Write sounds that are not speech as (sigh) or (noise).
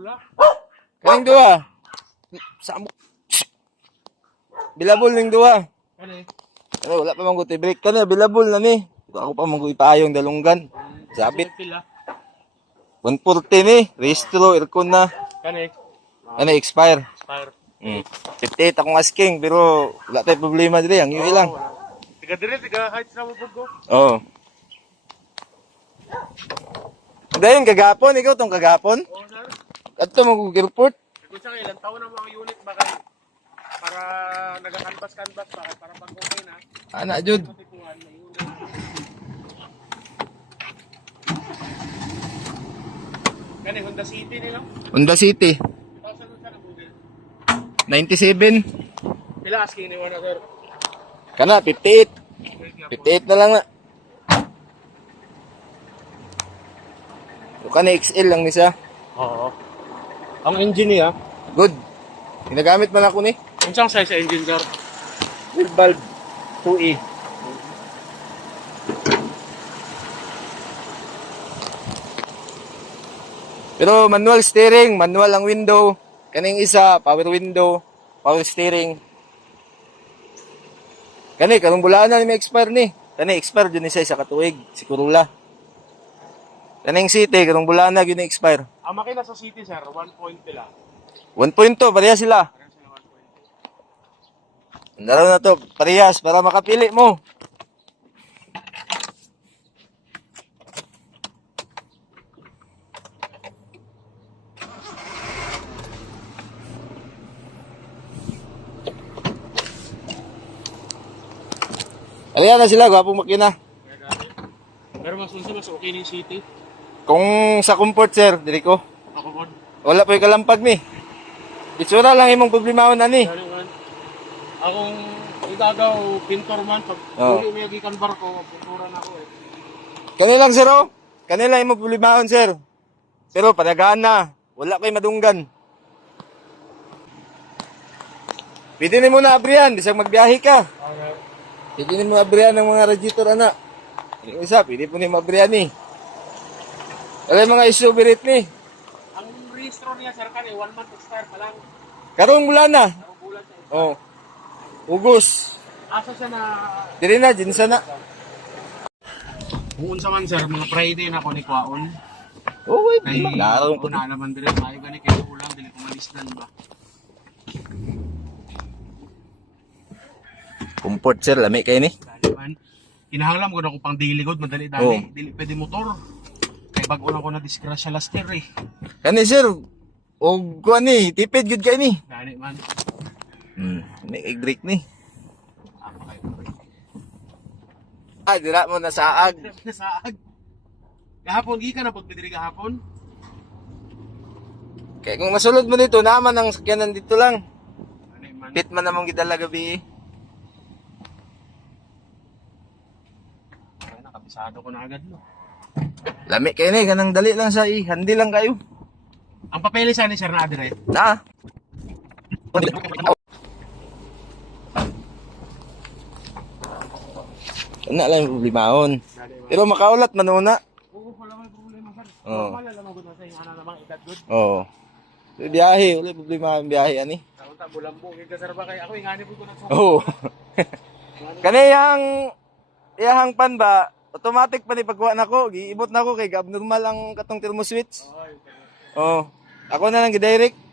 Kurula. Kaning duha. Sa mo. Bilabol ning duha. Ano eh? Ano, wala pa manggo break ka na, bilabol na ni. Ako pa manggo ipaayong dalunggan. Sabit. Pila. 140 ni, restro, aircon na. Kano eh? Ano, expire. Expire. Mm. 58 akong asking, pero wala tayong problema dito. Ang yun lang. Tiga dire, tiga height sa mabog ko. Oo. Dahil kagapon, ikaw tong kagapon? Oo, sir. At ito mag-report. Kung siya ilang taon ang mga unit baka para nagakanbas-kanbas baka para pag okay na. Ana, Jud. Tipuhan na yun. Kani Honda City nila. Honda City. 2000 sa Google. 97. Pila asking ni one sir. Kana, 58. 58 na lang na. Kana XL lang ni siya. Oo. Ang engine niya, Good. Ginagamit man ako ni. unsang size sa engine sir? Full valve. 2E. Pero manual steering, manual ang window. Kaning isa, power window, power steering. Kani, karong bulaan na ni may expire ni. Kani, expire dyan ni siya sa katuig, si Kurula. Kaning city, karong bulaan na yun expire. Ang makina sa City sir, 1 point pila. 1.2, pareha sila. Parang sila 1 point. Laro na to, parehas, para makapili mo. Ayan na sila, gwapong makina. Pero mas unsa mas okay ni City. Kung sa comfort, sir, diri ko. Ako. Wala po yung kalampag ni. Itsura lang imong problema na ni. Akong igagaw pintor man pag Oo. uli may gikan barko, pintura na ako eh. Kanilang sir, oh. Kanila imong problema sir. Pero padagaan na. Wala kay madunggan. Pwede na abrihan, bisag magbiyahe ka. Okay. Pwede ni mo abrihan ng mga radiator ana. Yung isa, pwede po ni mo abrihan yung mga issue birit ni. Ang registro niya sir kan eh, 1 month expire pa lang. Karong mula na. Ang bulan sa Oh. Ugos. Asa siya na Dili na, jinsa na. Kung unsa man sir, mga Friday na ako ni Kwaon. Okay, Kay laro ko. una naman dire, maayo gani kay ulang dili ko malisdan ba. Comfort sir, lami kayo ni. Kinahanglan ko na ko pang daily madali dali. Oo. Dili pwede motor. Kay bag ulang ko na disgrasya last year eh. Kani sir, o kuan ni, tipid gud kay ni. Dali man. Hmm, may break ni. Apa kayo? Ah, dira mo na saag. Nasaag. Gahapon, gi ka na pagpidiri gahapon. Kaya kung nasulod mo dito, naman ang sakyanan dito lang. Pit man namang gidala gabi. Ay, nakabisado ko na agad no. Lami kayo ni, ganang dali lang sa i. Handi lang kayo. Ang papeles ni Sir na dire. Na. Ano lang yung problemahon. Man. Pero makaulat man una. Oo, wala may problema sir. Oo. Normal lang ako na sa ana namang edad good. Oo. Oh. Biyahe, wala problema ang biyahe ani. Taon ta bulambo kay kasar ba kay ako ingani po ko na Oo. (laughs) Kaniyang iyahang pan ba, automatic pa ni pagkuha nako, giibot nako kay abnormal ang katong thermo switch. Oy, Oh, ako na lang gi-direct.